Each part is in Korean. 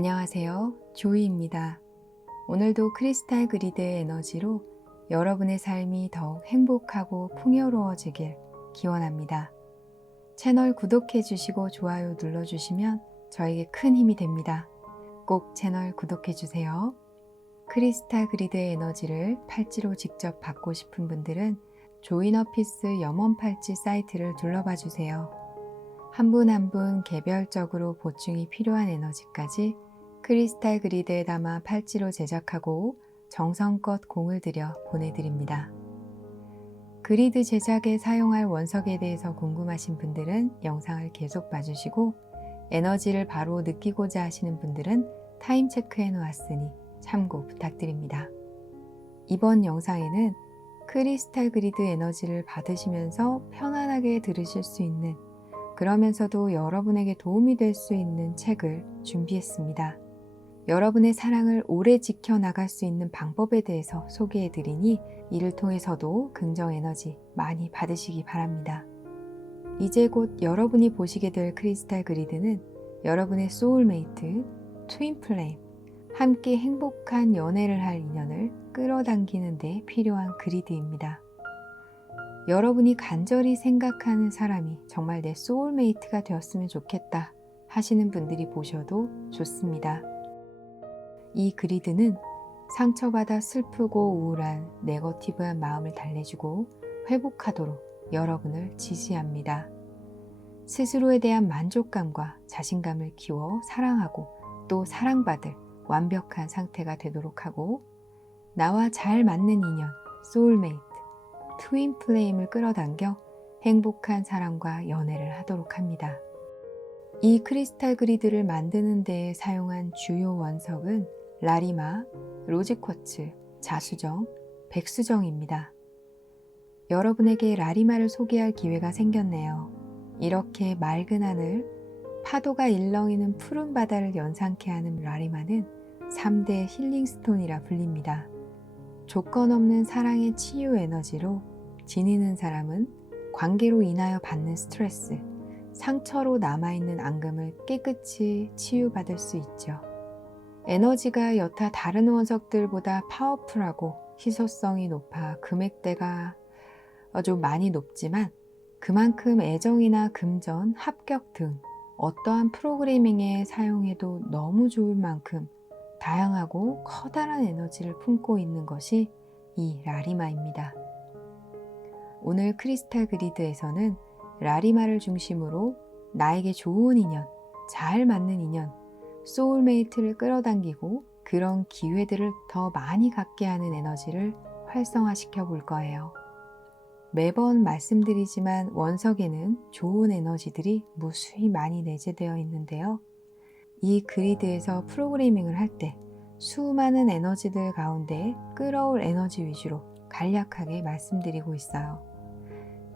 안녕하세요. 조이입니다. 오늘도 크리스탈 그리드의 에너지로 여러분의 삶이 더욱 행복하고 풍요로워지길 기원합니다. 채널 구독해 주시고 좋아요 눌러주시면 저에게 큰 힘이 됩니다. 꼭 채널 구독해 주세요. 크리스탈 그리드의 에너지를 팔찌로 직접 받고 싶은 분들은 조이너피스 염원 팔찌 사이트를 둘러봐 주세요. 한 분 한 분 개별적으로 보충이 필요한 에너지까지 크리스탈 그리드에 담아 팔찌로 제작하고 정성껏 공을 들여 보내드립니다. 그리드 제작에 사용할 원석에 대해서 궁금하신 분들은 영상을 계속 봐주시고 에너지를 바로 느끼고자 하시는 분들은 타임 체크해 놓았으니 참고 부탁드립니다. 이번 영상에는 크리스탈 그리드 에너지를 받으시면서 편안하게 들으실 수 있는, 그러면서도 여러분에게 도움이 될 수 있는 책을 준비했습니다. 여러분의 사랑을 오래 지켜나갈 수 있는 방법에 대해서 소개해드리니 이를 통해서도 긍정 에너지 많이 받으시기 바랍니다. 이제 곧 여러분이 보시게 될 크리스탈 그리드는 여러분의 소울메이트, 트윈 플레임, 함께 행복한 연애를 할 인연을 끌어당기는 데 필요한 그리드입니다. 여러분이 간절히 생각하는 사람이 정말 내 소울메이트가 되었으면 좋겠다 하시는 분들이 보셔도 좋습니다. 이 그리드는 상처받아 슬프고 우울한 네거티브한 마음을 달래주고 회복하도록 여러분을 지지합니다. 스스로에 대한 만족감과 자신감을 키워 사랑하고 또 사랑받을 완벽한 상태가 되도록 하고, 나와 잘 맞는 인연, 소울메이트, 트윈 플레임을 끌어당겨 행복한 사랑과 연애를 하도록 합니다. 이 크리스탈 그리드를 만드는 데 사용한 주요 원석은 라리마, 로즈쿼츠, 자수정, 백수정입니다. 여러분에게 라리마를 소개할 기회가 생겼네요. 이렇게 맑은 하늘, 파도가 일렁이는 푸른 바다를 연상케 하는 라리마는 3대 힐링스톤이라 불립니다. 조건 없는 사랑의 치유 에너지로 지니는 사람은 관계로 인하여 받는 스트레스, 상처로 남아있는 앙금을 깨끗이 치유받을 수 있죠. 에너지가 여타 다른 원석들보다 파워풀하고 희소성이 높아 금액대가 좀 많이 높지만 그만큼 애정이나 금전, 합격 등 어떠한 프로그래밍에 사용해도 너무 좋을 만큼 다양하고 커다란 에너지를 품고 있는 것이 이 라리마입니다. 오늘 크리스탈 그리드에서는 라리마를 중심으로 나에게 좋은 인연, 잘 맞는 인연, 소울메이트를 끌어당기고 그런 기회들을 더 많이 갖게 하는 에너지를 활성화시켜 볼 거예요. 매번 말씀드리지만 원석에는 좋은 에너지들이 무수히 많이 내재되어 있는데요. 이 그리드에서 프로그래밍을 할 때 수많은 에너지들 가운데 끌어올 에너지 위주로 간략하게 말씀드리고 있어요.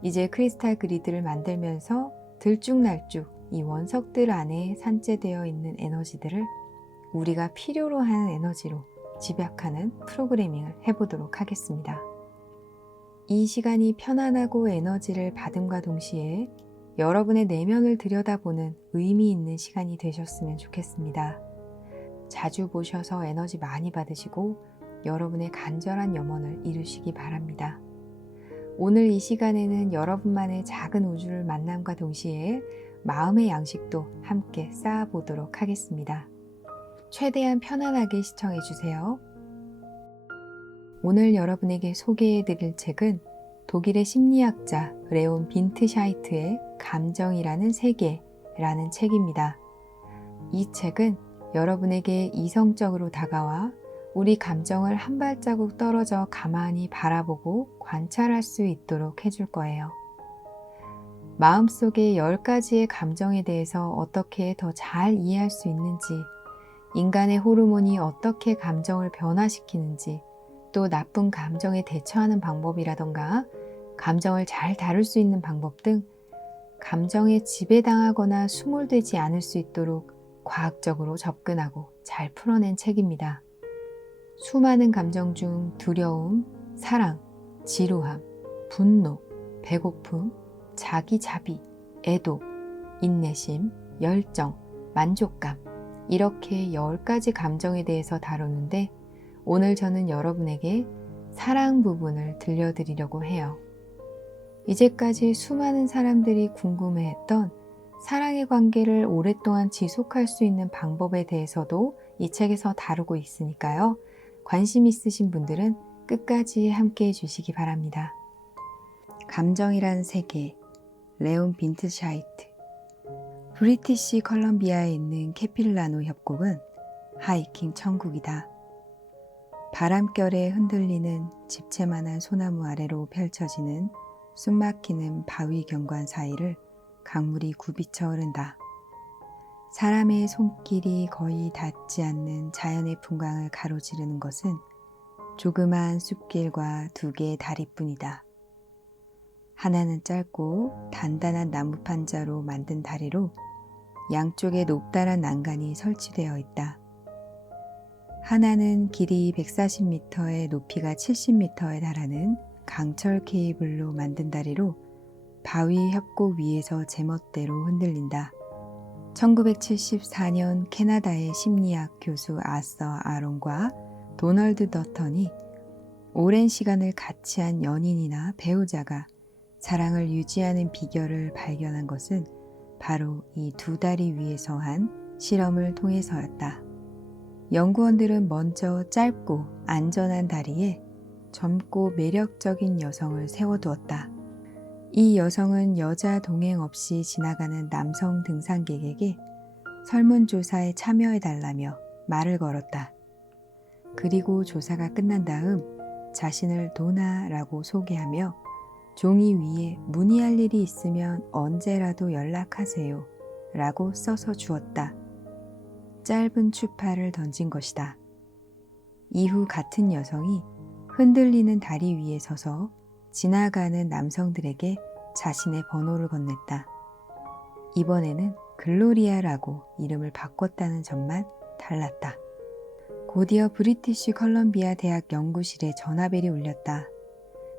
이제 크리스탈 그리드를 만들면서 들쭉날쭉 이 원석들 안에 산재되어 있는 에너지들을 우리가 필요로 하는 에너지로 집약하는 프로그래밍을 해보도록 하겠습니다. 이 시간이 편안하고 에너지를 받음과 동시에 여러분의 내면을 들여다보는 의미 있는 시간이 되셨으면 좋겠습니다. 자주 보셔서 에너지 많이 받으시고 여러분의 간절한 염원을 이루시기 바랍니다. 오늘 이 시간에는 여러분만의 작은 우주를 만남과 동시에 마음의 양식도 함께 쌓아보도록 하겠습니다. 최대한 편안하게 시청해 주세요. 오늘 여러분에게 소개해드릴 책은 독일의 심리학자 레온 빈트샤이트의 감정이라는 세계라는 책입니다. 이 책은 여러분에게 이성적으로 다가와 우리 감정을 한 발자국 떨어져 가만히 바라보고 관찰할 수 있도록 해줄 거예요. 마음속의 10가지의 감정에 대해서 어떻게 더 잘 이해할 수 있는지, 인간의 호르몬이 어떻게 감정을 변화시키는지, 또 나쁜 감정에 대처하는 방법이라던가 감정을 잘 다룰 수 있는 방법 등 감정에 지배당하거나 수몰되지 않을 수 있도록 과학적으로 접근하고 잘 풀어낸 책입니다. 수많은 감정 중 두려움, 사랑, 지루함, 분노, 배고픔, 자기 자비, 애도, 인내심, 열정, 만족감, 이렇게 10가지 감정에 대해서 다루는데 오늘 저는 여러분에게 사랑 부분을 들려드리려고 해요. 이제까지 수많은 사람들이 궁금해했던 사랑의 관계를 오랫동안 지속할 수 있는 방법에 대해서도 이 책에서 다루고 있으니까요. 관심 있으신 분들은 끝까지 함께 해주시기 바랍니다. 감정이란 세계, 레온 빈트샤이트. 브리티시 컬럼비아에 있는 캐필라노 협곡은 하이킹 천국이다. 바람결에 흔들리는 집채만한 소나무 아래로 펼쳐지는 숨막히는 바위 경관 사이를 강물이 굽이쳐 흐른다. 사람의 손길이 거의 닿지 않는 자연의 풍광을 가로지르는 것은 조그만 숲길과 2개의 다리뿐이다. 하나는 짧고 단단한 나무 판자로 만든 다리로 양쪽에 높다란 난간이 설치되어 있다. 하나는 길이 140m에 높이가 70m에 달하는 강철 케이블로 만든 다리로 바위 협곡 위에서 제멋대로 흔들린다. 1974년 캐나다의 심리학 교수 아서 아론과 도널드 더턴이 오랜 시간을 같이 한 연인이나 배우자가 사랑을 유지하는 비결을 발견한 것은 바로 이 2 다리 위에서 한 실험을 통해서였다. 연구원들은 먼저 짧고 안전한 다리에 젊고 매력적인 여성을 세워두었다. 이 여성은 여자 동행 없이 지나가는 남성 등산객에게 설문조사에 참여해달라며 말을 걸었다. 그리고 조사가 끝난 다음 자신을 도나라고 소개하며 종이 위에 문의할 일이 있으면 언제라도 연락하세요 라고 써서 주었다. 짧은 추파를 던진 것이다. 이후 같은 여성이 흔들리는 다리 위에 서서 지나가는 남성들에게 자신의 번호를 건넸다. 이번에는 글로리아라고 이름을 바꿨다는 점만 달랐다. 곧이어 브리티시 컬럼비아 대학 연구실에 전화벨이 울렸다.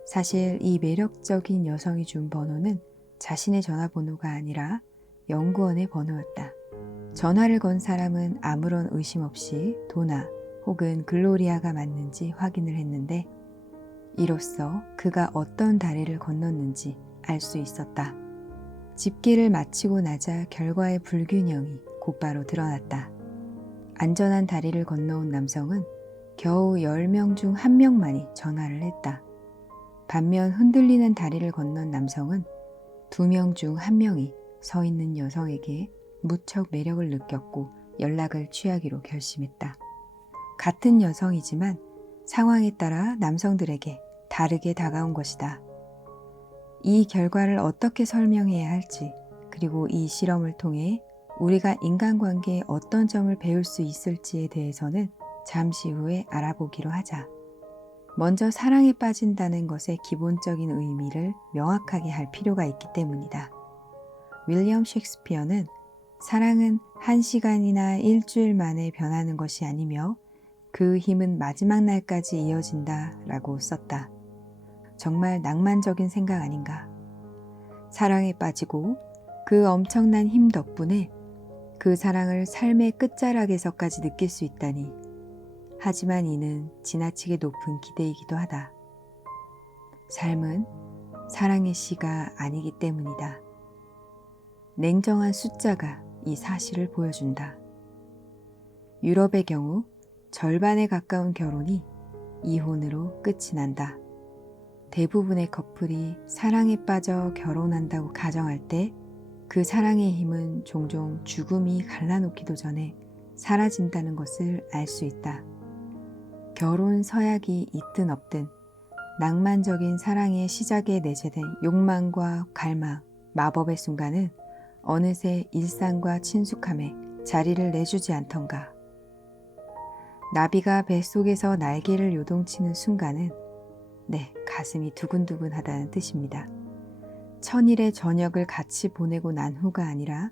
사실 이 매력적인 여성이 준 번호는 자신의 전화번호가 아니라 연구원의 번호였다. 전화를 건 사람은 아무런 의심 없이 도나 혹은 글로리아가 맞는지 확인을 했는데 이로써 그가 어떤 다리를 건넜는지 알 수 있었다. 집계를 마치고 나자 결과의 불균형이 곧바로 드러났다. 안전한 다리를 건너온 남성은 겨우 10명 중 1명만이 전화를 했다. 반면 흔들리는 다리를 건넌 남성은 2명 중 1명이 서 있는 여성에게 무척 매력을 느꼈고 연락을 취하기로 결심했다. 같은 여성이지만 상황에 따라 남성들에게 다르게 다가온 것이다. 이 결과를 어떻게 설명해야 할지, 그리고 이 실험을 통해 우리가 인간관계에 어떤 점을 배울 수 있을지에 대해서는 잠시 후에 알아보기로 하자. 먼저 사랑에 빠진다는 것의 기본적인 의미를 명확하게 할 필요가 있기 때문이다. 윌리엄 셰익스피어는 사랑은 1시간이나 일주일 만에 변하는 것이 아니며 그 힘은 마지막 날까지 이어진다 라고 썼다. 정말 낭만적인 생각 아닌가. 사랑에 빠지고 그 엄청난 힘 덕분에 그 사랑을 삶의 끝자락에서까지 느낄 수 있다니. 하지만 이는 지나치게 높은 기대이기도 하다. 삶은 사랑의 시가 아니기 때문이다. 냉정한 숫자가 이 사실을 보여준다. 유럽의 경우 절반에 가까운 결혼이 이혼으로 끝이 난다. 대부분의 커플이 사랑에 빠져 결혼한다고 가정할 때 그 사랑의 힘은 종종 죽음이 갈라놓기도 전에 사라진다는 것을 알 수 있다. 결혼 서약이 있든 없든 낭만적인 사랑의 시작에 내재된 욕망과 갈망, 마법의 순간은 어느새 일상과 친숙함에 자리를 내주지 않던가. 나비가 뱃속에서 날개를 요동치는 순간은 가슴이 두근두근하다는 뜻입니다. 천일의 저녁을 같이 보내고 난 후가 아니라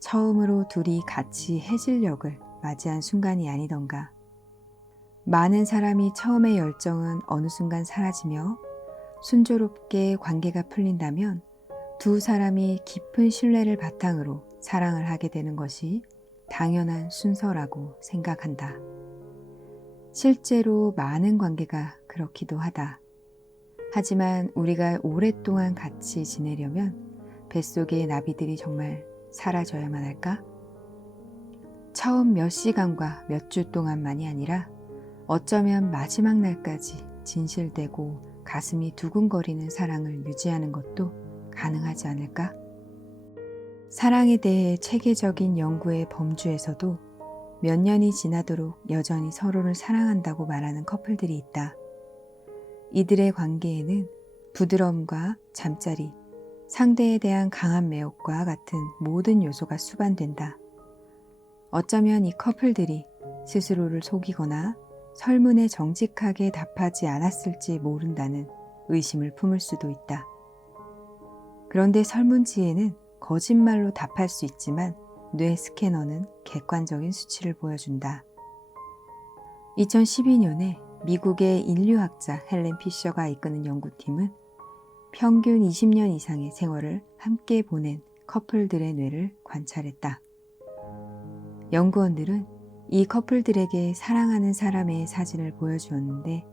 처음으로 둘이 같이 해질녘을 맞이한 순간이 아니던가. 많은 사람이 처음의 열정은 어느 순간 사라지며 순조롭게 관계가 풀린다면 두 사람이 깊은 신뢰를 바탕으로 사랑을 하게 되는 것이 당연한 순서라고 생각한다. 실제로 많은 관계가 그렇기도 하다. 하지만 우리가 오랫동안 같이 지내려면 뱃속의 나비들이 정말 사라져야만 할까? 처음 몇 시간과 몇 주 동안만이 아니라 어쩌면 마지막 날까지 진실되고 가슴이 두근거리는 사랑을 유지하는 것도 가능하지 않을까? 사랑에 대해 체계적인 연구의 범주에서도 몇 년이 지나도록 여전히 서로를 사랑한다고 말하는 커플들이 있다. 이들의 관계에는 부드러움과 잠자리, 상대에 대한 강한 매혹과 같은 모든 요소가 수반된다. 어쩌면 이 커플들이 스스로를 속이거나 설문에 정직하게 답하지 않았을지 모른다는 의심을 품을 수도 있다. 그런데 설문지에는 거짓말로 답할 수 있지만 뇌 스캐너는 객관적인 수치를 보여준다. 2012년에 미국의 인류학자 헬렌 피셔가 이끄는 연구팀은 평균 20년 이상의 생활을 함께 보낸 커플들의 뇌를 관찰했다. 연구원들은 이 커플들에게 사랑하는 사람의 사진을 보여주었는데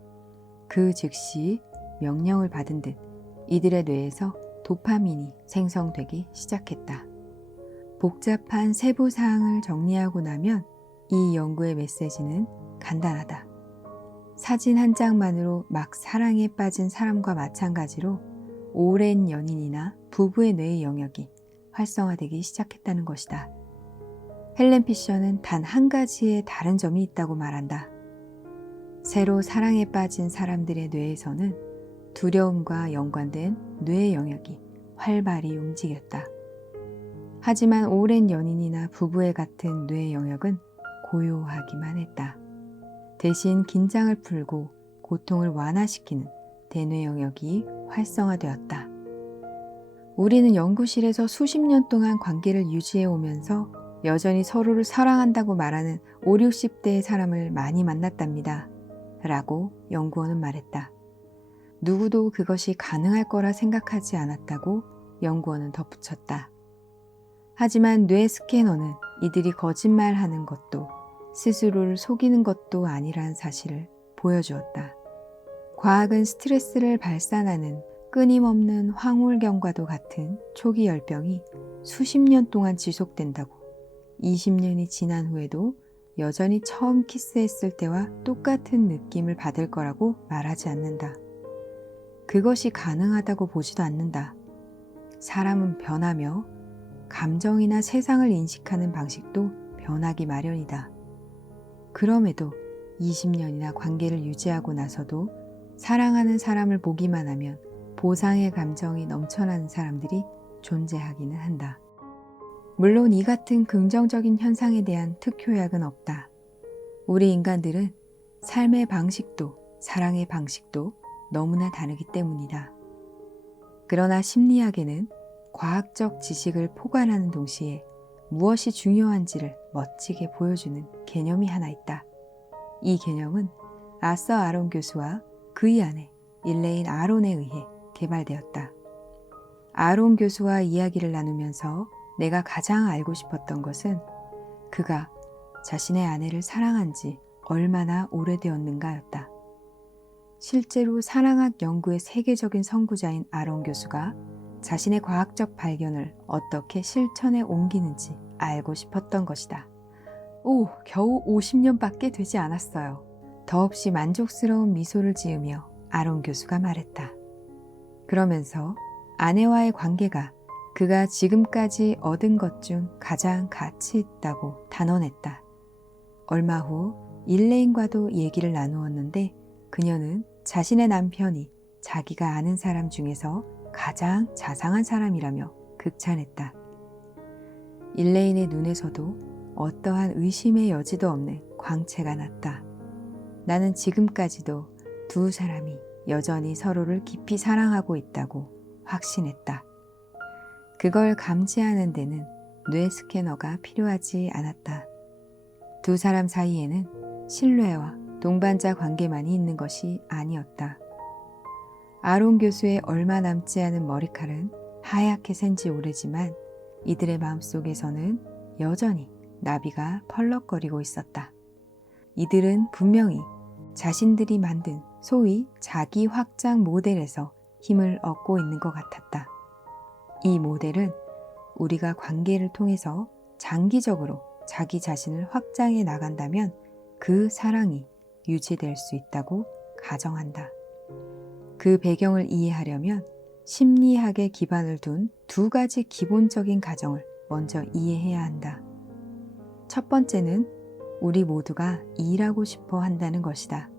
그 즉시 명령을 받은 듯 이들의 뇌에서 도파민이 생성되기 시작했다. 복잡한 세부 사항을 정리하고 나면 이 연구의 메시지는 간단하다. 사진 한 장만으로 막 사랑에 빠진 사람과 마찬가지로 오랜 연인이나 부부의 뇌의 영역이 활성화되기 시작했다는 것이다. 헬렌 피셔는 단 한 가지의 다른 점이 있다고 말한다. 새로 사랑에 빠진 사람들의 뇌에서는 두려움과 연관된 뇌의 영역이 활발히 움직였다. 하지만 오랜 연인이나 부부의 같은 뇌의 영역은 고요하기만 했다. 대신 긴장을 풀고 고통을 완화시키는 대뇌 영역이 활성화되었다. 우리는 연구실에서 수십 년 동안 관계를 유지해 오면서 여전히 서로를 사랑한다고 말하는 5, 60대의 사람을 많이 만났답니다. 라고 연구원은 말했다. 누구도 그것이 가능할 거라 생각하지 않았다고 연구원은 덧붙였다. 하지만 뇌 스캐너는 이들이 거짓말하는 것도 스스로를 속이는 것도 아니란 사실을 보여주었다. 과학은 스트레스를 발산하는 끊임없는 황홀경과도 같은 초기 열병이 수십 년 동안 지속된다고 20년이 지난 후에도 여전히 처음 키스했을 때와 똑같은 느낌을 받을 거라고 말하지 않는다. 그것이 가능하다고 보지도 않는다. 사람은 변하며 감정이나 세상을 인식하는 방식도 변하기 마련이다. 그럼에도 20년이나 관계를 유지하고 나서도 사랑하는 사람을 보기만 하면 보상의 감정이 넘쳐나는 사람들이 존재하기는 한다. 물론 이 같은 긍정적인 현상에 대한 특효약은 없다. 우리 인간들은 삶의 방식도 사랑의 방식도 너무나 다르기 때문이다. 그러나 심리학에는 과학적 지식을 포괄하는 동시에 무엇이 중요한지를 멋지게 보여주는 개념이 하나 있다. 이 개념은 아서 아론 교수와 그의 아내 일레인 아론에 의해 개발되었다. 아론 교수와 이야기를 나누면서 내가 가장 알고 싶었던 것은 그가 자신의 아내를 사랑한 지 얼마나 오래되었는가였다. 실제로 사랑학 연구의 세계적인 선구자인 아론 교수가 자신의 과학적 발견을 어떻게 실천에 옮기는지 알고 싶었던 것이다. 오, 겨우 50년밖에 되지 않았어요. 더없이 만족스러운 미소를 지으며 아론 교수가 말했다. 그러면서 아내와의 관계가 그가 지금까지 얻은 것 중 가장 가치 있다고 단언했다. 얼마 후 일레인과도 얘기를 나누었는데 그녀는 자신의 남편이 자기가 아는 사람 중에서 가장 자상한 사람이라며 극찬했다. 일레인의 눈에서도 어떠한 의심의 여지도 없는 광채가 났다. 나는 지금까지도 두 사람이 여전히 서로를 깊이 사랑하고 있다고 확신했다. 그걸 감지하는 데는 뇌 스캐너가 필요하지 않았다. 두 사람 사이에는 신뢰와 동반자 관계만이 있는 것이 아니었다. 아론 교수의 얼마 남지 않은 머리칼은 하얗게 샌 지 오래지만 이들의 마음속에서는 여전히 나비가 펄럭거리고 있었다. 이들은 분명히 자신들이 만든 소위 자기 확장 모델에서 힘을 얻고 있는 것 같았다. 이 모델은 우리가 관계를 통해서 장기적으로 자기 자신을 확장해 나간다면 그 사랑이 유지될 수 있다고 가정한다. 그 배경을 이해하려면 심리학에 기반을 둔 두 가지 기본적인 가정을 먼저 이해해야 한다. 첫 번째는 우리 모두가 일하고 싶어 한다는 것이다.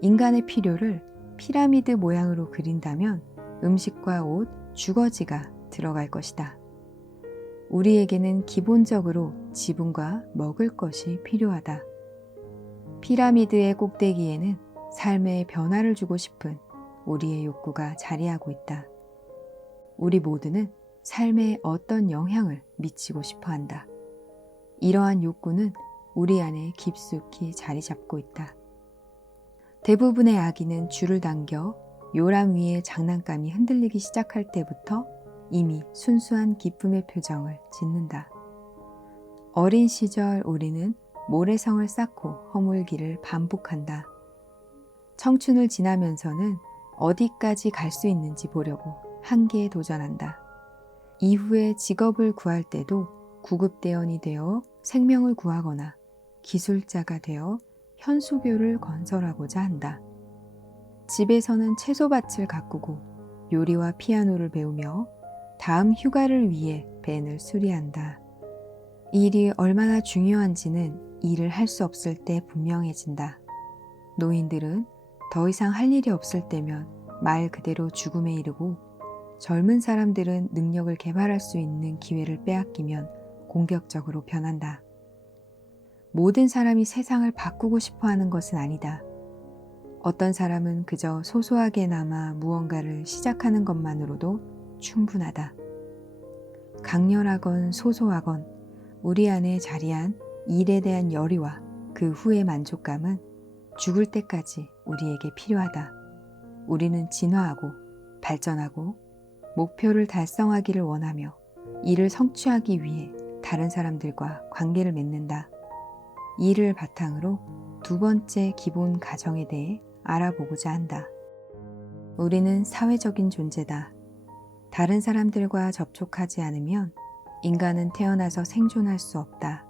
인간의 필요를 피라미드 모양으로 그린다면 음식과 옷, 주거지가 들어갈 것이다. 우리에게는 기본적으로 지분과 먹을 것이 필요하다. 피라미드의 꼭대기에는 삶의 변화를 주고 싶은 우리의 욕구가 자리하고 있다. 우리 모두는 삶에 어떤 영향을 미치고 싶어 한다. 이러한 욕구는 우리 안에 깊숙이 자리 잡고 있다. 대부분의 아기는 줄을 당겨 요람 위에 장난감이 흔들리기 시작할 때부터 이미 순수한 기쁨의 표정을 짓는다. 어린 시절 우리는 모래성을 쌓고 허물기를 반복한다. 청춘을 지나면서는 어디까지 갈 수 있는지 보려고 한계에 도전한다. 이후에 직업을 구할 때도 구급대원이 되어 생명을 구하거나 기술자가 되어 현수교를 건설하고자 한다. 집에서는 채소밭을 가꾸고 요리와 피아노를 배우며 다음 휴가를 위해 밴을 수리한다. 일이 얼마나 중요한지는 일을 할 수 없을 때 분명해진다. 노인들은 더 이상 할 일이 없을 때면 말 그대로 죽음에 이르고 젊은 사람들은 능력을 개발할 수 있는 기회를 빼앗기면 공격적으로 변한다. 모든 사람이 세상을 바꾸고 싶어 하는 것은 아니다. 어떤 사람은 그저 소소하게나마 무언가를 시작하는 것만으로도 충분하다. 강렬하건 소소하건 우리 안에 자리한 일에 대한 열의와 그 후의 만족감은 죽을 때까지 우리에게 필요하다. 우리는 진화하고 발전하고 목표를 달성하기를 원하며 이를 성취하기 위해 다른 사람들과 관계를 맺는다. 이를 바탕으로 두 번째 기본 가정에 대해 알아보고자 한다. 우리는 사회적인 존재다. 다른 사람들과 접촉하지 않으면 인간은 태어나서 생존할 수 없다.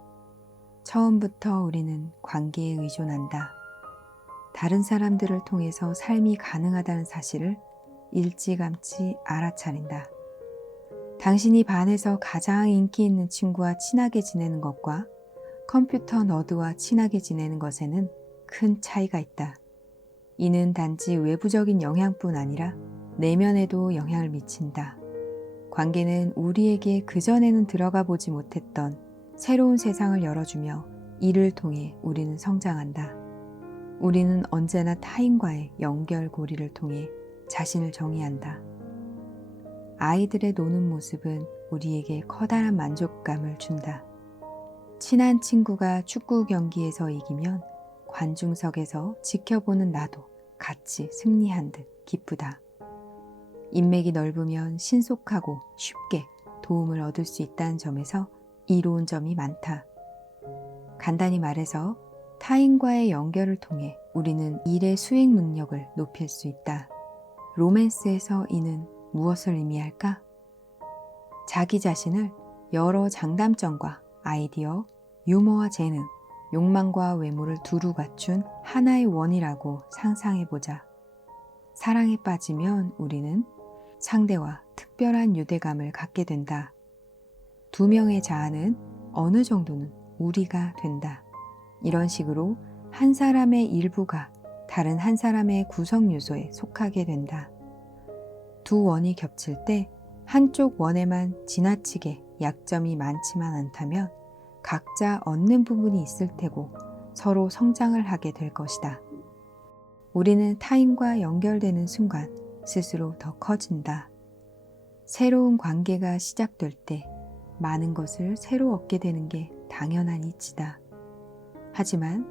처음부터 우리는 관계에 의존한다. 다른 사람들을 통해서 삶이 가능하다는 사실을 일찌감치 알아차린다. 당신이 반에서 가장 인기 있는 친구와 친하게 지내는 것과 컴퓨터 너드와 친하게 지내는 것에는 큰 차이가 있다. 이는 단지 외부적인 영향뿐 아니라 내면에도 영향을 미친다. 관계는 우리에게 그전에는 들어가 보지 못했던 새로운 세상을 열어주며 이를 통해 우리는 성장한다. 우리는 언제나 타인과의 연결고리를 통해 자신을 정의한다. 아이들의 노는 모습은 우리에게 커다란 만족감을 준다. 친한 친구가 축구 경기에서 이기면 관중석에서 지켜보는 나도 같이 승리한 듯 기쁘다. 인맥이 넓으면 신속하고 쉽게 도움을 얻을 수 있다는 점에서 이로운 점이 많다. 간단히 말해서 타인과의 연결을 통해 우리는 일의 수행 능력을 높일 수 있다. 로맨스에서 이는 무엇을 의미할까? 자기 자신을 여러 장단점과 아이디어, 유머와 재능, 욕망과 외모를 두루 갖춘 하나의 원이라고 상상해보자. 사랑에 빠지면 우리는 상대와 특별한 유대감을 갖게 된다. 두 명의 자아는 어느 정도는 우리가 된다. 이런 식으로 한 사람의 일부가 다른 한 사람의 구성 요소에 속하게 된다. 두 원이 겹칠 때 한쪽 원에만 지나치게 약점이 많지만 않다면 각자 얻는 부분이 있을 테고 서로 성장을 하게 될 것이다. 우리는 타인과 연결되는 순간 스스로 더 커진다. 새로운 관계가 시작될 때 많은 것을 새로 얻게 되는 게 당연한 이치다. 하지만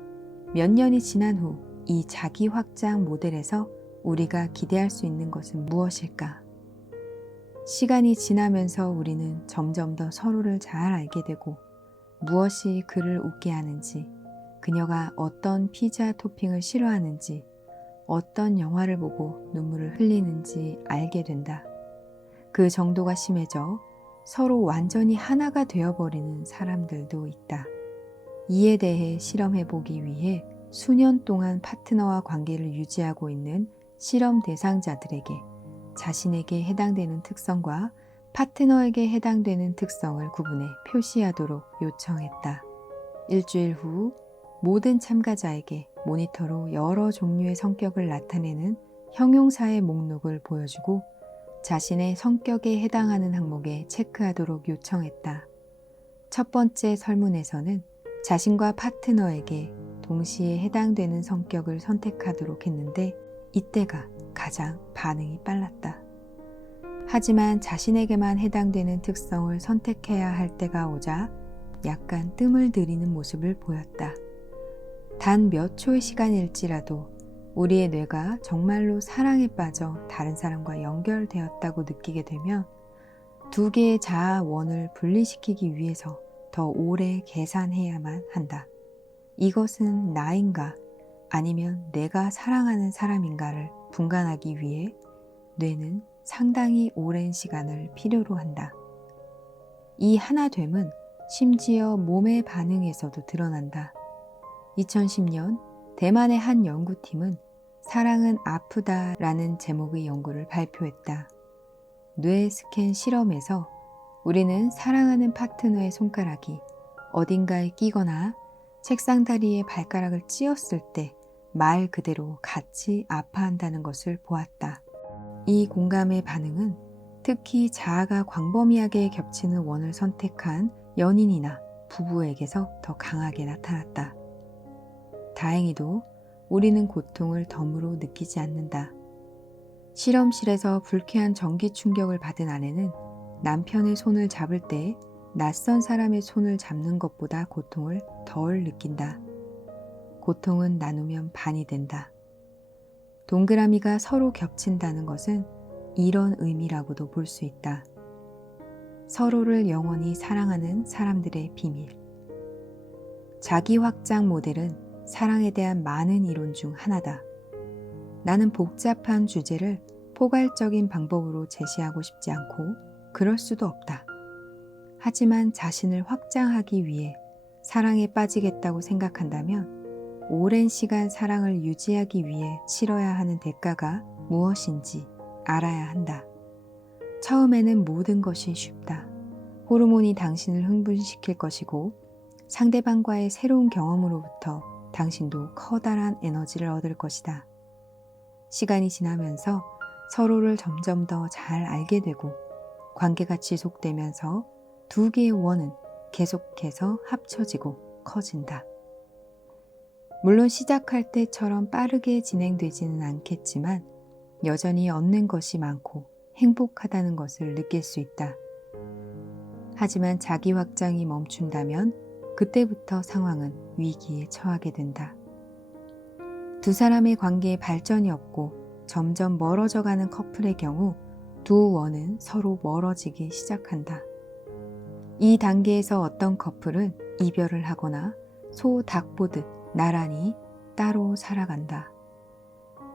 몇 년이 지난 후 이 자기 확장 모델에서 우리가 기대할 수 있는 것은 무엇일까? 시간이 지나면서 우리는 점점 더 서로를 잘 알게 되고 무엇이 그를 웃게 하는지, 그녀가 어떤 피자 토핑을 싫어하는지, 어떤 영화를 보고 눈물을 흘리는지 알게 된다. 그 정도가 심해져 서로 완전히 하나가 되어버리는 사람들도 있다. 이에 대해 실험해보기 위해 수년 동안 파트너와 관계를 유지하고 있는 실험 대상자들에게 자신에게 해당되는 특성과 파트너에게 해당되는 특성을 구분해 표시하도록 요청했다. 일주일 후 모든 참가자에게 모니터로 여러 종류의 성격을 나타내는 형용사의 목록을 보여주고 자신의 성격에 해당하는 항목에 체크하도록 요청했다. 첫 번째 설문에서는 자신과 파트너에게 동시에 해당되는 성격을 선택하도록 했는데 이때가 가장 반응이 빨랐다. 하지만 자신에게만 해당되는 특성을 선택해야 할 때가 오자 약간 뜸을 들이는 모습을 보였다. 단 몇 초의 시간일지라도 우리의 뇌가 정말로 사랑에 빠져 다른 사람과 연결되었다고 느끼게 되면 두 개의 자아 원을 분리시키기 위해서 더 오래 계산해야만 한다. 이것은 나인가 아니면 내가 사랑하는 사람인가를 분간하기 위해 뇌는 상당히 오랜 시간을 필요로 한다. 이 하나됨은 심지어 몸의 반응에서도 드러난다. 2010년 대만의 한 연구팀은 사랑은 아프다라는 제목의 연구를 발표했다. 뇌 스캔 실험에서 우리는 사랑하는 파트너의 손가락이 어딘가에 끼거나 책상 다리에 발가락을 찧었을 때 말 그대로 같이 아파한다는 것을 보았다. 이 공감의 반응은 특히 자아가 광범위하게 겹치는 원을 선택한 연인이나 부부에게서 더 강하게 나타났다. 다행히도 우리는 고통을 덤으로 느끼지 않는다. 실험실에서 불쾌한 전기 충격을 받은 아내는 남편의 손을 잡을 때 낯선 사람의 손을 잡는 것보다 고통을 덜 느낀다. 고통은 나누면 반이 된다. 동그라미가 서로 겹친다는 것은 이런 의미라고도 볼 수 있다. 서로를 영원히 사랑하는 사람들의 비밀. 자기 확장 모델은 사랑에 대한 많은 이론 중 하나다. 나는 복잡한 주제를 포괄적인 방법으로 제시하고 싶지 않고 그럴 수도 없다. 하지만 자신을 확장하기 위해 사랑에 빠지겠다고 생각한다면 오랜 시간 사랑을 유지하기 위해 치러야 하는 대가가 무엇인지 알아야 한다. 처음에는 모든 것이 쉽다. 호르몬이 당신을 흥분시킬 것이고 상대방과의 새로운 경험으로부터 당신도 커다란 에너지를 얻을 것이다. 시간이 지나면서 서로를 점점 더 잘 알게 되고 관계가 지속되면서 두 개의 원은 계속해서 합쳐지고 커진다. 물론 시작할 때처럼 빠르게 진행되지는 않겠지만 여전히 얻는 것이 많고 행복하다는 것을 느낄 수 있다. 하지만 자기 확장이 멈춘다면 그때부터 상황은 위기에 처하게 된다. 두 사람의 관계에 발전이 없고 점점 멀어져가는 커플의 경우 두 원은 서로 멀어지기 시작한다. 이 단계에서 어떤 커플은 이별을 하거나 소, 닭 보듯 나란히 따로 살아간다.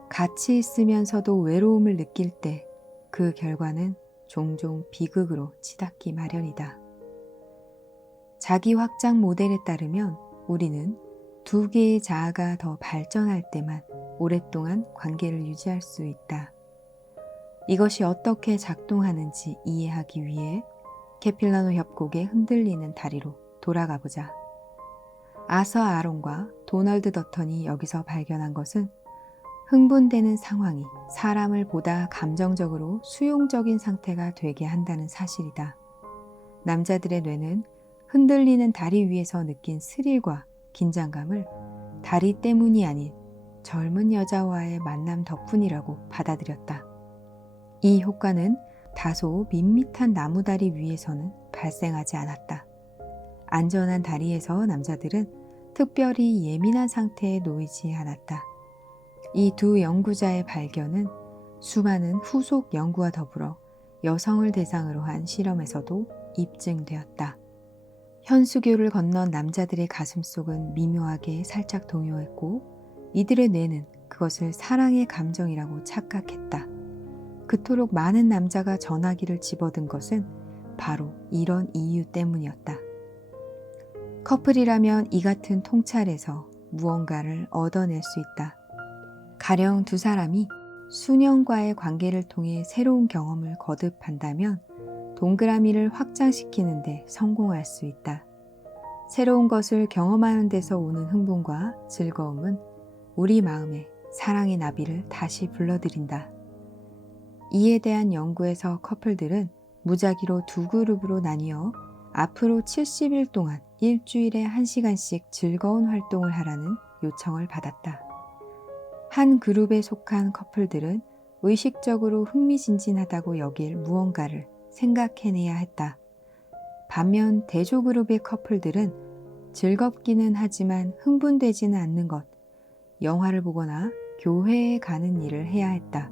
같이 있으면서도 외로움을 느낄 때 그 결과는 종종 비극으로 치닫기 마련이다. 자기 확장 모델에 따르면 우리는 두 개의 자아가 더 발전할 때만 오랫동안 관계를 유지할 수 있다. 이것이 어떻게 작동하는지 이해하기 위해 케필러노 협곡의 흔들리는 다리로 돌아가 보자. 아서 아론과 도널드 더턴이 여기서 발견한 것은 흥분되는 상황이 사람을 보다 감정적으로 수용적인 상태가 되게 한다는 사실이다. 남자들의 뇌는 흔들리는 다리 위에서 느낀 스릴과 긴장감을 다리 때문이 아닌 젊은 여자와의 만남 덕분이라고 받아들였다. 이 효과는 다소 밋밋한 나무다리 위에서는 발생하지 않았다. 안전한 다리에서 남자들은 특별히 예민한 상태에 놓이지 않았다. 이 두 연구자의 발견은 수많은 후속 연구와 더불어 여성을 대상으로 한 실험에서도 입증되었다. 현수교를 건넌 남자들의 가슴속은 미묘하게 살짝 동요했고 이들의 뇌는 그것을 사랑의 감정이라고 착각했다. 그토록 많은 남자가 전화기를 집어든 것은 바로 이런 이유 때문이었다. 커플이라면 이 같은 통찰에서 무언가를 얻어낼 수 있다. 가령 두 사람이 수년과의 관계를 통해 새로운 경험을 거듭한다면 동그라미를 확장시키는데 성공할 수 있다. 새로운 것을 경험하는 데서 오는 흥분과 즐거움은 우리 마음에 사랑의 나비를 다시 불러들인다. 이에 대한 연구에서 커플들은 무작위로 두 그룹으로 나뉘어 앞으로 70일 동안 일주일에 1시간씩 즐거운 활동을 하라는 요청을 받았다. 한 그룹에 속한 커플들은 의식적으로 흥미진진하다고 여길 무언가를 생각해내야 했다. 반면 대조그룹의 커플들은 즐겁기는 하지만 흥분되지는 않는 것, 영화를 보거나 교회에 가는 일을 해야 했다.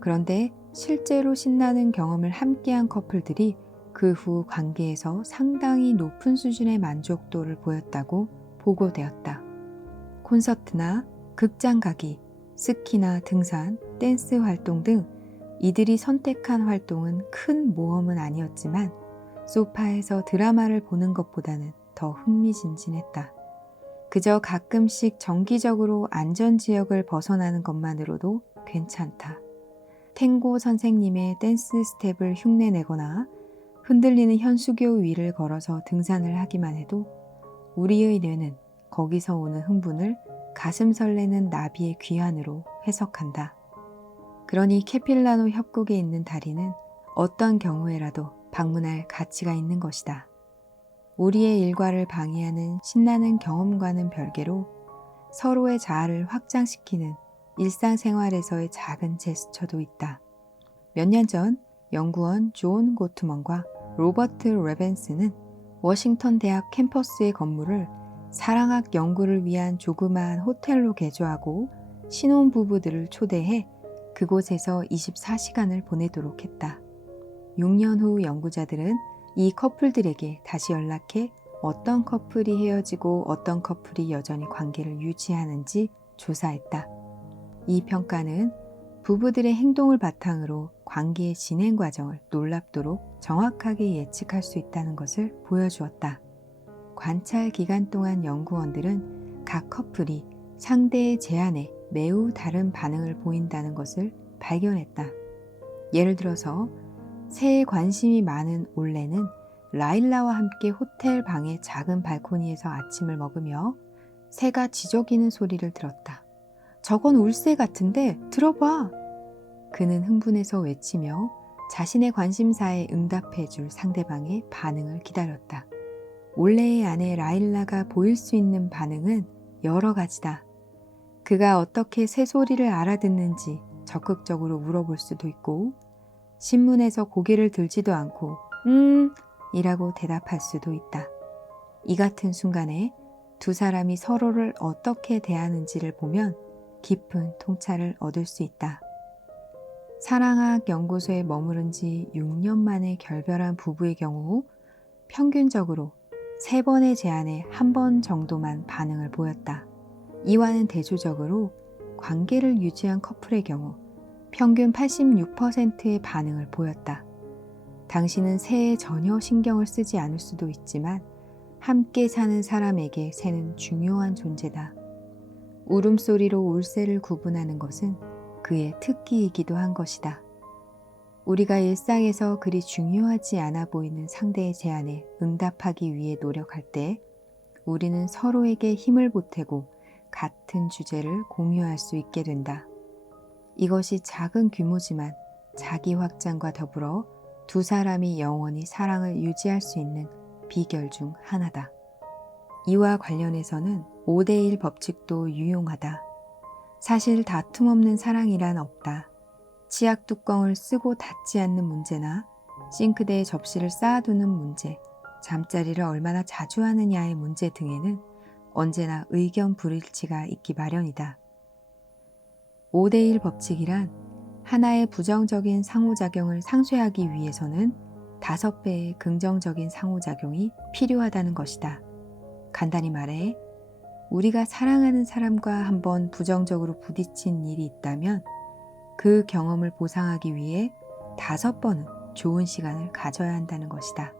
그런데 실제로 신나는 경험을 함께한 커플들이 그 후 관계에서 상당히 높은 수준의 만족도를 보였다고 보고되었다. 콘서트나 극장 가기, 스키나 등산, 댄스 활동 등 이들이 선택한 활동은 큰 모험은 아니었지만 소파에서 드라마를 보는 것보다는 더 흥미진진했다. 그저 가끔씩 정기적으로 안전지역을 벗어나는 것만으로도 괜찮다. 탱고 선생님의 댄스 스텝을 흉내내거나 흔들리는 현수교 위를 걸어서 등산을 하기만 해도 우리의 뇌는 거기서 오는 흥분을 가슴 설레는 나비의 귀환으로 해석한다. 그러니 캐필라노 협곡에 있는 다리는 어떤 경우에라도 방문할 가치가 있는 것이다. 우리의 일과를 방해하는 신나는 경험과는 별개로 서로의 자아를 확장시키는 일상생활에서의 작은 제스처도 있다. 몇 년 전 연구원 존 고트먼과 로버트 레벤스는 워싱턴 대학 캠퍼스의 건물을 사랑학 연구를 위한 조그마한 호텔로 개조하고 신혼부부들을 초대해 그곳에서 24시간을 보내도록 했다. 6년 후 연구자들은 이 커플들에게 다시 연락해 어떤 커플이 헤어지고 어떤 커플이 여전히 관계를 유지하는지 조사했다. 이 평가는 부부들의 행동을 바탕으로 관계의 진행 과정을 놀랍도록 정확하게 예측할 수 있다는 것을 보여주었다. 관찰 기간 동안 연구원들은 각 커플이 상대의 제안에 매우 다른 반응을 보인다는 것을 발견했다. 예를 들어서 새에 관심이 많은 올레는 라일라와 함께 호텔 방의 작은 발코니에서 아침을 먹으며 새가 지저귀는 소리를 들었다. 저건 울새 같은데 들어봐. 그는 흥분해서 외치며 자신의 관심사에 응답해 줄 상대방의 반응을 기다렸다. 올레의 아내 라일라가 보일 수 있는 반응은 여러 가지다. 그가 어떻게 새소리를 알아듣는지 적극적으로 물어볼 수도 있고 신문에서 고개를 들지도 않고 이라고 대답할 수도 있다. 이 같은 순간에 두 사람이 서로를 어떻게 대하는지를 보면 깊은 통찰을 얻을 수 있다. 사랑학 연구소에 머무른 지 6년 만에 결별한 부부의 경우 평균적으로 3번의 제안에 1번 정도만 반응을 보였다. 이와는 대조적으로 관계를 유지한 커플의 경우 평균 86%의 반응을 보였다. 당신은 새에 전혀 신경을 쓰지 않을 수도 있지만 함께 사는 사람에게 새는 중요한 존재다. 울음소리로 울새를 구분하는 것은 그의 특기이기도 한 것이다. 우리가 일상에서 그리 중요하지 않아 보이는 상대의 제안에 응답하기 위해 노력할 때 우리는 서로에게 힘을 보태고 같은 주제를 공유할 수 있게 된다. 이것이 작은 규모지만 자기 확장과 더불어 두 사람이 영원히 사랑을 유지할 수 있는 비결 중 하나다. 이와 관련해서는 5대1 법칙도 유용하다. 사실 다툼 없는 사랑이란 없다. 치약 뚜껑을 쓰고 닫지 않는 문제나 싱크대에 접시를 쌓아두는 문제, 잠자리를 얼마나 자주 하느냐의 문제 등에는 언제나 의견 불일치가 있기 마련이다. 5대1 법칙이란 하나의 부정적인 상호작용을 상쇄하기 위해서는 5배의 긍정적인 상호작용이 필요하다는 것이다. 간단히 말해, 우리가 사랑하는 사람과 한번 부정적으로 부딪힌 일이 있다면 그 경험을 보상하기 위해 5번은 좋은 시간을 가져야 한다는 것이다.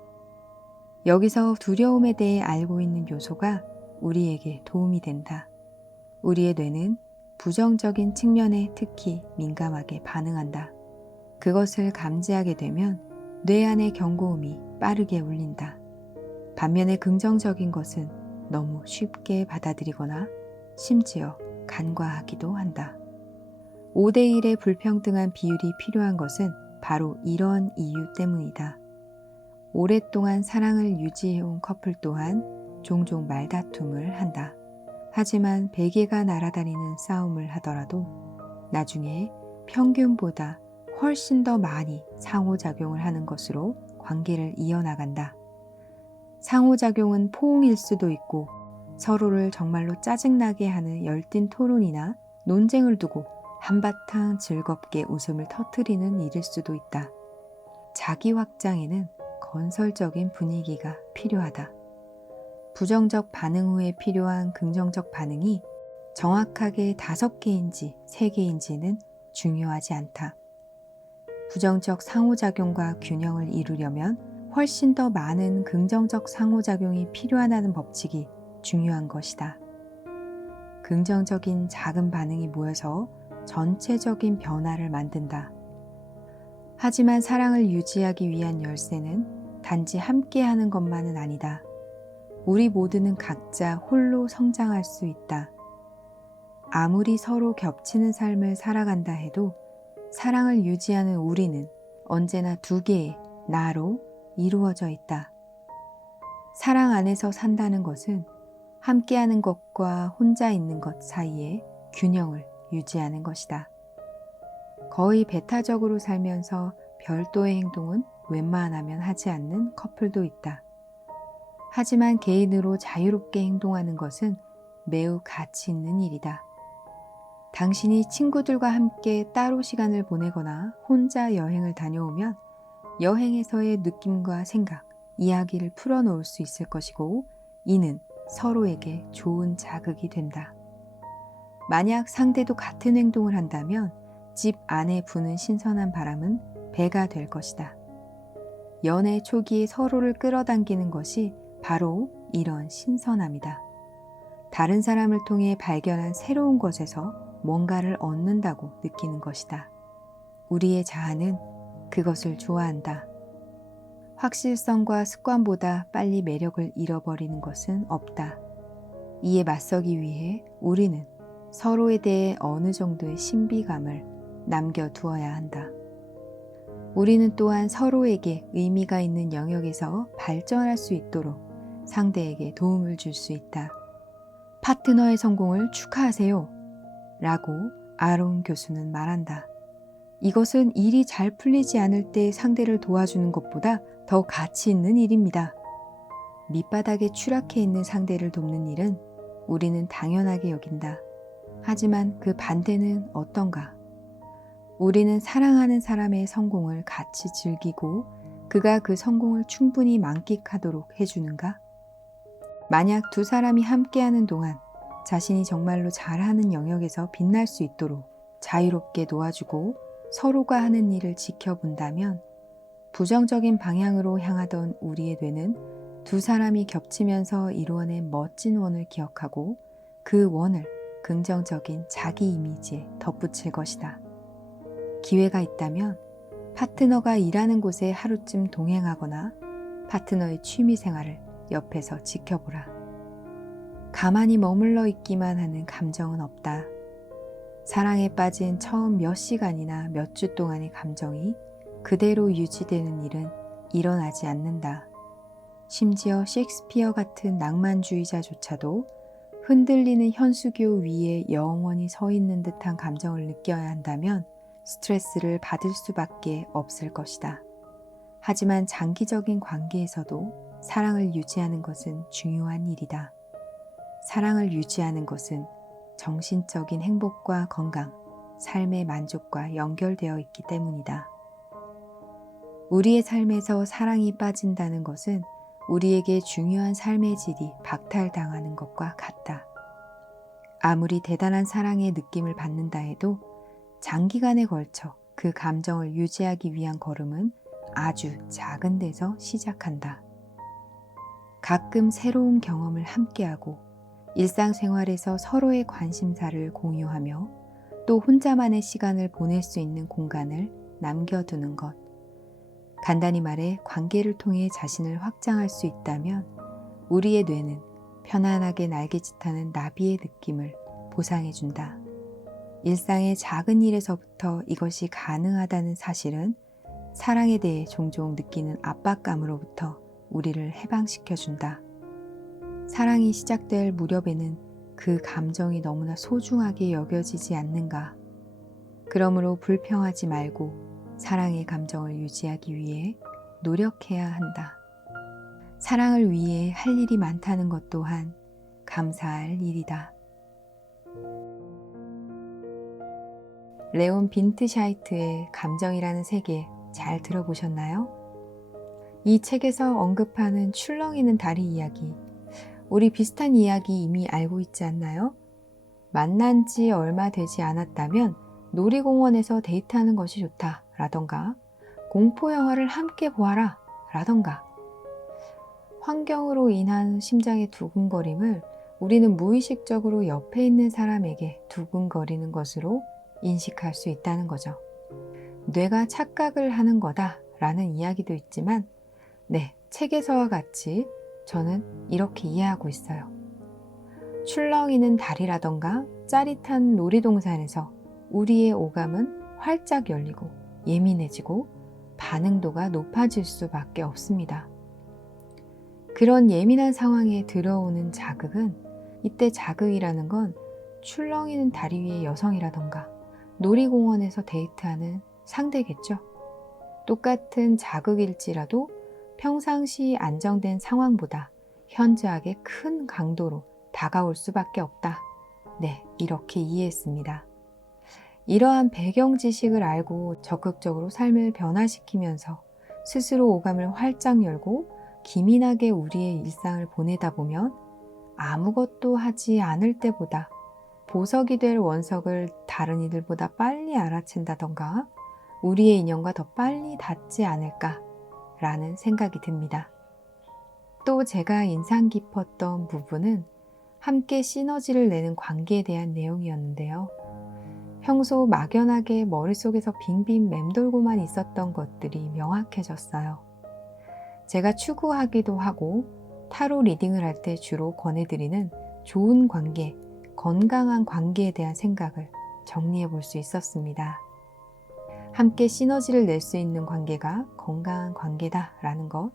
여기서 두려움에 대해 알고 있는 요소가 우리에게 도움이 된다. 우리의 뇌는 부정적인 측면에 특히 민감하게 반응한다. 그것을 감지하게 되면 뇌 안의 경고음이 빠르게 울린다. 반면에 긍정적인 것은 너무 쉽게 받아들이거나 심지어 간과하기도 한다. 5대1의 불평등한 비율이 필요한 것은 바로 이런 이유 때문이다. 오랫동안 사랑을 유지해온 커플 또한 종종 말다툼을 한다. 하지만 베개가 날아다니는 싸움을 하더라도 나중에 평균보다 훨씬 더 많이 상호작용을 하는 것으로 관계를 이어나간다. 상호작용은 포옹일 수도 있고 서로를 정말로 짜증나게 하는 열띤 토론이나 논쟁을 두고 한바탕 즐겁게 웃음을 터뜨리는 일일 수도 있다. 자기 확장에는 건설적인 분위기가 필요하다. 부정적 반응 후에 필요한 긍정적 반응이 정확하게 5개인지 3개인지는 중요하지 않다. 부정적 상호작용과 균형을 이루려면 훨씬 더 많은 긍정적 상호작용이 필요하다는 법칙이 중요한 것이다. 긍정적인 작은 반응이 모여서 전체적인 변화를 만든다. 하지만 사랑을 유지하기 위한 열쇠는 단지 함께하는 것만은 아니다. 우리 모두는 각자 홀로 성장할 수 있다. 아무리 서로 겹치는 삶을 살아간다 해도 사랑을 유지하는 우리는 언제나 2개의 나로 이루어져 있다. 사랑 안에서 산다는 것은 함께하는 것과 혼자 있는 것 사이에 균형을 유지하는 것이다. 거의 배타적으로 살면서 별도의 행동은 웬만하면 하지 않는 커플도 있다. 하지만 개인으로 자유롭게 행동하는 것은 매우 가치 있는 일이다. 당신이 친구들과 함께 따로 시간을 보내거나 혼자 여행을 다녀오면 여행에서의 느낌과 생각, 이야기를 풀어놓을 수 있을 것이고 이는 서로에게 좋은 자극이 된다. 만약 상대도 같은 행동을 한다면 집 안에 부는 신선한 바람은 배가 될 것이다. 연애 초기에 서로를 끌어당기는 것이 바로 이런 신선함이다. 다른 사람을 통해 발견한 새로운 것에서 뭔가를 얻는다고 느끼는 것이다. 우리의 자아는 그것을 좋아한다. 확실성과 습관보다 빨리 매력을 잃어버리는 것은 없다. 이에 맞서기 위해 우리는 서로에 대해 어느 정도의 신비감을 남겨두어야 한다. 우리는 또한 서로에게 의미가 있는 영역에서 발전할 수 있도록 상대에게 도움을 줄 수 있다. 파트너의 성공을 축하하세요. 라고 아론 교수는 말한다. 이것은 일이 잘 풀리지 않을 때 상대를 도와주는 것보다 더 가치 있는 일입니다. 밑바닥에 추락해 있는 상대를 돕는 일은 우리는 당연하게 여긴다. 하지만 그 반대는 어떤가? 우리는 사랑하는 사람의 성공을 같이 즐기고 그가 그 성공을 충분히 만끽하도록 해주는가? 만약 2 사람이 함께하는 동안 자신이 정말로 잘하는 영역에서 빛날 수 있도록 자유롭게 도와주고 서로가 하는 일을 지켜본다면 부정적인 방향으로 향하던 우리의 뇌는 2 사람이 겹치면서 이루어낸 멋진 원을 기억하고 그 원을 긍정적인 자기 이미지에 덧붙일 것이다. 기회가 있다면 파트너가 일하는 곳에 하루쯤 동행하거나 파트너의 취미 생활을 옆에서 지켜보라. 가만히 머물러 있기만 하는 감정은 없다. 사랑에 빠진 처음 몇 시간이나 몇 주 동안의 감정이 그대로 유지되는 일은 일어나지 않는다. 심지어 셰익스피어 같은 낭만주의자조차도 흔들리는 현수교 위에 영원히 서 있는 듯한 감정을 느껴야 한다면 스트레스를 받을 수밖에 없을 것이다. 하지만 장기적인 관계에서도 사랑을 유지하는 것은 중요한 일이다. 사랑을 유지하는 것은 정신적인 행복과 건강, 삶의 만족과 연결되어 있기 때문이다. 우리의 삶에서 사랑이 빠진다는 것은 우리에게 중요한 삶의 질이 박탈당하는 것과 같다. 아무리 대단한 사랑의 느낌을 받는다 해도 장기간에 걸쳐 그 감정을 유지하기 위한 걸음은 아주 작은 데서 시작한다. 가끔 새로운 경험을 함께하고 일상생활에서 서로의 관심사를 공유하며 또 혼자만의 시간을 보낼 수 있는 공간을 남겨두는 것. 간단히 말해 관계를 통해 자신을 확장할 수 있다면 우리의 뇌는 편안하게 날개짓하는 나비의 느낌을 보상해준다. 일상의 작은 일에서부터 이것이 가능하다는 사실은 사랑에 대해 종종 느끼는 압박감으로부터 우리를 해방시켜준다. 사랑이 시작될 무렵에는 그 감정이 너무나 소중하게 여겨지지 않는가. 그러므로 불평하지 말고 사랑의 감정을 유지하기 위해 노력해야 한다. 사랑을 위해 할 일이 많다는 것 또한 감사할 일이다. 레온 빈트샤이트의 감정이라는 세계 잘 들어보셨나요? 이 책에서 언급하는 출렁이는 다리 이야기, 우리 비슷한 이야기 이미 알고 있지 않나요? 만난 지 얼마 되지 않았다면 놀이공원에서 데이트하는 것이 좋다 라던가 공포영화를 함께 보아라 라던가 환경으로 인한 심장의 두근거림을 우리는 무의식적으로 옆에 있는 사람에게 두근거리는 것으로 인식할 수 있다는 거죠. 뇌가 착각을 하는 거다 라는 이야기도 있지만 네, 책에서와 같이 저는 이렇게 이해하고 있어요. 출렁이는 다리라던가 짜릿한 놀이동산에서 우리의 오감은 활짝 열리고 예민해지고 반응도가 높아질 수밖에 없습니다. 그런 예민한 상황에 들어오는 자극은 이때 자극이라는 건 출렁이는 다리 위의 여성이라던가 놀이공원에서 데이트하는 상대겠죠. 똑같은 자극일지라도 평상시 안정된 상황보다 현저하게 큰 강도로 다가올 수밖에 없다. 네, 이렇게 이해했습니다. 이러한 배경 지식을 알고 적극적으로 삶을 변화시키면서 스스로 오감을 활짝 열고 기민하게 우리의 일상을 보내다 보면 아무것도 하지 않을 때보다 보석이 될 원석을 다른 이들보다 빨리 알아챈다던가 우리의 인연과 더 빨리 닿지 않을까라는 생각이 듭니다. 또 제가 인상 깊었던 부분은 함께 시너지를 내는 관계에 대한 내용이었는데요. 평소 막연하게 머릿속에서 빙빙 맴돌고만 있었던 것들이 명확해졌어요. 제가 추구하기도 하고 타로 리딩을 할 때 주로 권해드리는 좋은 관계, 건강한 관계에 대한 생각을 정리해 볼 수 있었습니다. 함께 시너지를 낼 수 있는 관계가 건강한 관계다라는 것.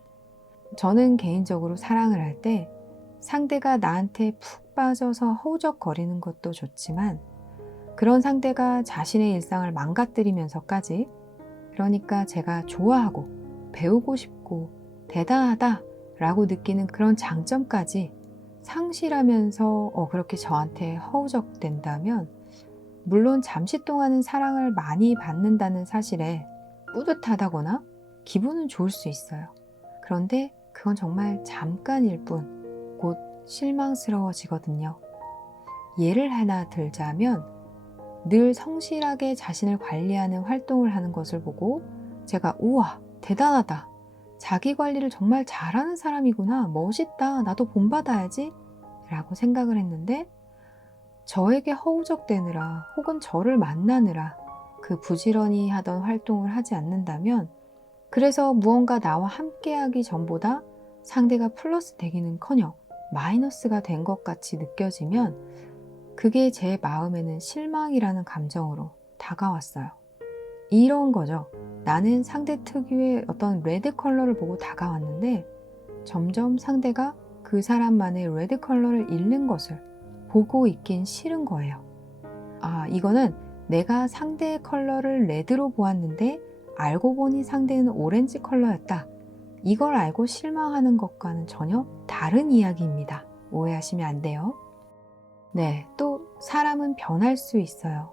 저는 개인적으로 사랑을 할 때 상대가 나한테 푹 빠져서 허우적거리는 것도 좋지만 그런 상대가 자신의 일상을 망가뜨리면서까지 그러니까 제가 좋아하고 배우고 싶고 대단하다라고 느끼는 그런 장점까지 상실하면서 그렇게 저한테 허우적댄다면 물론 잠시 동안은 사랑을 많이 받는다는 사실에 뿌듯하다거나 기분은 좋을 수 있어요. 그런데 그건 정말 잠깐일 뿐 곧 실망스러워지거든요. 예를 하나 들자면 늘 성실하게 자신을 관리하는 활동을 하는 것을 보고 제가 우와 대단하다, 자기 관리를 정말 잘하는 사람이구나, 멋있다, 나도 본받아야지 라고 생각을 했는데 저에게 허우적대느라 혹은 저를 만나느라 그 부지런히 하던 활동을 하지 않는다면 그래서 무언가 나와 함께하기 전보다 상대가 플러스 되기는커녕 마이너스가 된 것 같이 느껴지면 그게 제 마음에는 실망이라는 감정으로 다가왔어요. 이런 거죠. 나는 상대 특유의 어떤 레드 컬러를 보고 다가왔는데 점점 상대가 그 사람만의 레드 컬러를 잃는 것을 보고 있긴 싫은 거예요. 이거는 내가 상대의 컬러를 레드로 보았는데 알고 보니 상대는 오렌지 컬러였다. 이걸 알고 실망하는 것과는 전혀 다른 이야기입니다. 오해하시면 안 돼요. 네, 또 사람은 변할 수 있어요.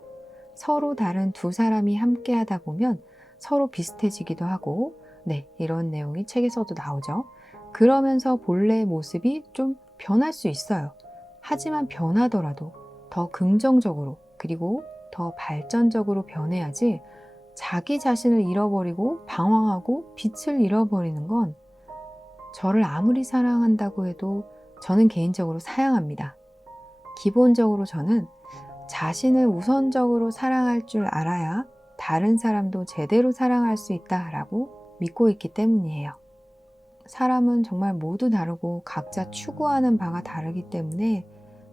서로 다른 두 사람이 함께 하다 보면 서로 비슷해지기도 하고 네, 이런 내용이 책에서도 나오죠. 그러면서 본래의 모습이 좀 변할 수 있어요. 하지만 변하더라도 더 긍정적으로 그리고 더 발전적으로 변해야지 자기 자신을 잃어버리고 방황하고 빛을 잃어버리는 건 저를 아무리 사랑한다고 해도 저는 개인적으로 사양합니다. 기본적으로 저는 자신을 우선적으로 사랑할 줄 알아야 다른 사람도 제대로 사랑할 수 있다라고 믿고 있기 때문이에요. 사람은 정말 모두 다르고 각자 추구하는 바가 다르기 때문에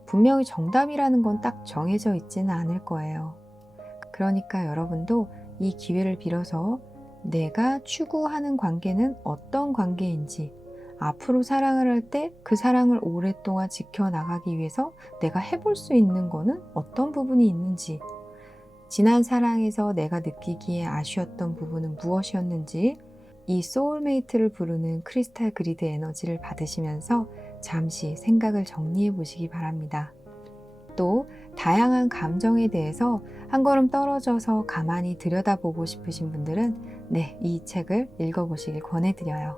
분명히 정답이라는 건 딱 정해져 있지는 않을 거예요. 그러니까 여러분도 이 기회를 빌어서 내가 추구하는 관계는 어떤 관계인지, 앞으로 사랑을 할 때 그 사랑을 오랫동안 지켜나가기 위해서 내가 해볼 수 있는 거는 어떤 부분이 있는지, 지난 사랑에서 내가 느끼기에 아쉬웠던 부분은 무엇이었는지, 이 소울메이트를 부르는 크리스탈 그리드 에너지를 받으시면서 잠시 생각을 정리해 보시기 바랍니다. 또 다양한 감정에 대해서 한 걸음 떨어져서 가만히 들여다보고 싶으신 분들은 이 책을 읽어보시길 권해드려요.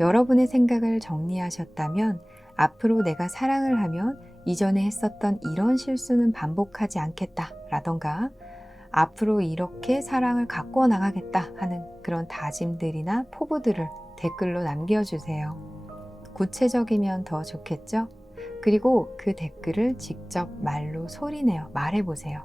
여러분의 생각을 정리하셨다면 앞으로 내가 사랑을 하면 이전에 했었던 이런 실수는 반복하지 않겠다 라던가 앞으로 이렇게 사랑을 가꿔 나가겠다 하는 그런 다짐들이나 포부들을 댓글로 남겨주세요. 구체적이면 더 좋겠죠? 그리고 그 댓글을 직접 말로 소리내어 말해보세요.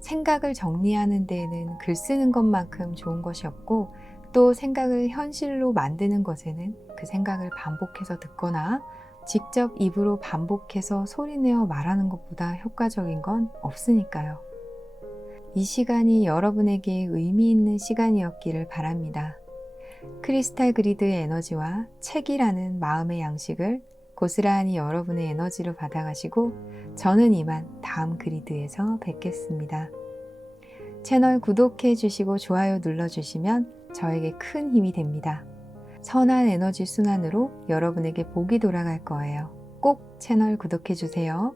생각을 정리하는 데에는 글 쓰는 것만큼 좋은 것이 없고 또 생각을 현실로 만드는 것에는 그 생각을 반복해서 듣거나 직접 입으로 반복해서 소리내어 말하는 것보다 효과적인 건 없으니까요. 이 시간이 여러분에게 의미 있는 시간이었기를 바랍니다. 크리스탈 그리드의 에너지와 책이라는 마음의 양식을 고스란히 여러분의 에너지로 받아가시고 저는 이만 다음 그리드에서 뵙겠습니다. 채널 구독해 주시고 좋아요 눌러주시면 저에게 큰 힘이 됩니다. 선한 에너지 순환으로 여러분에게 복이 돌아갈 거예요. 꼭 채널 구독해 주세요.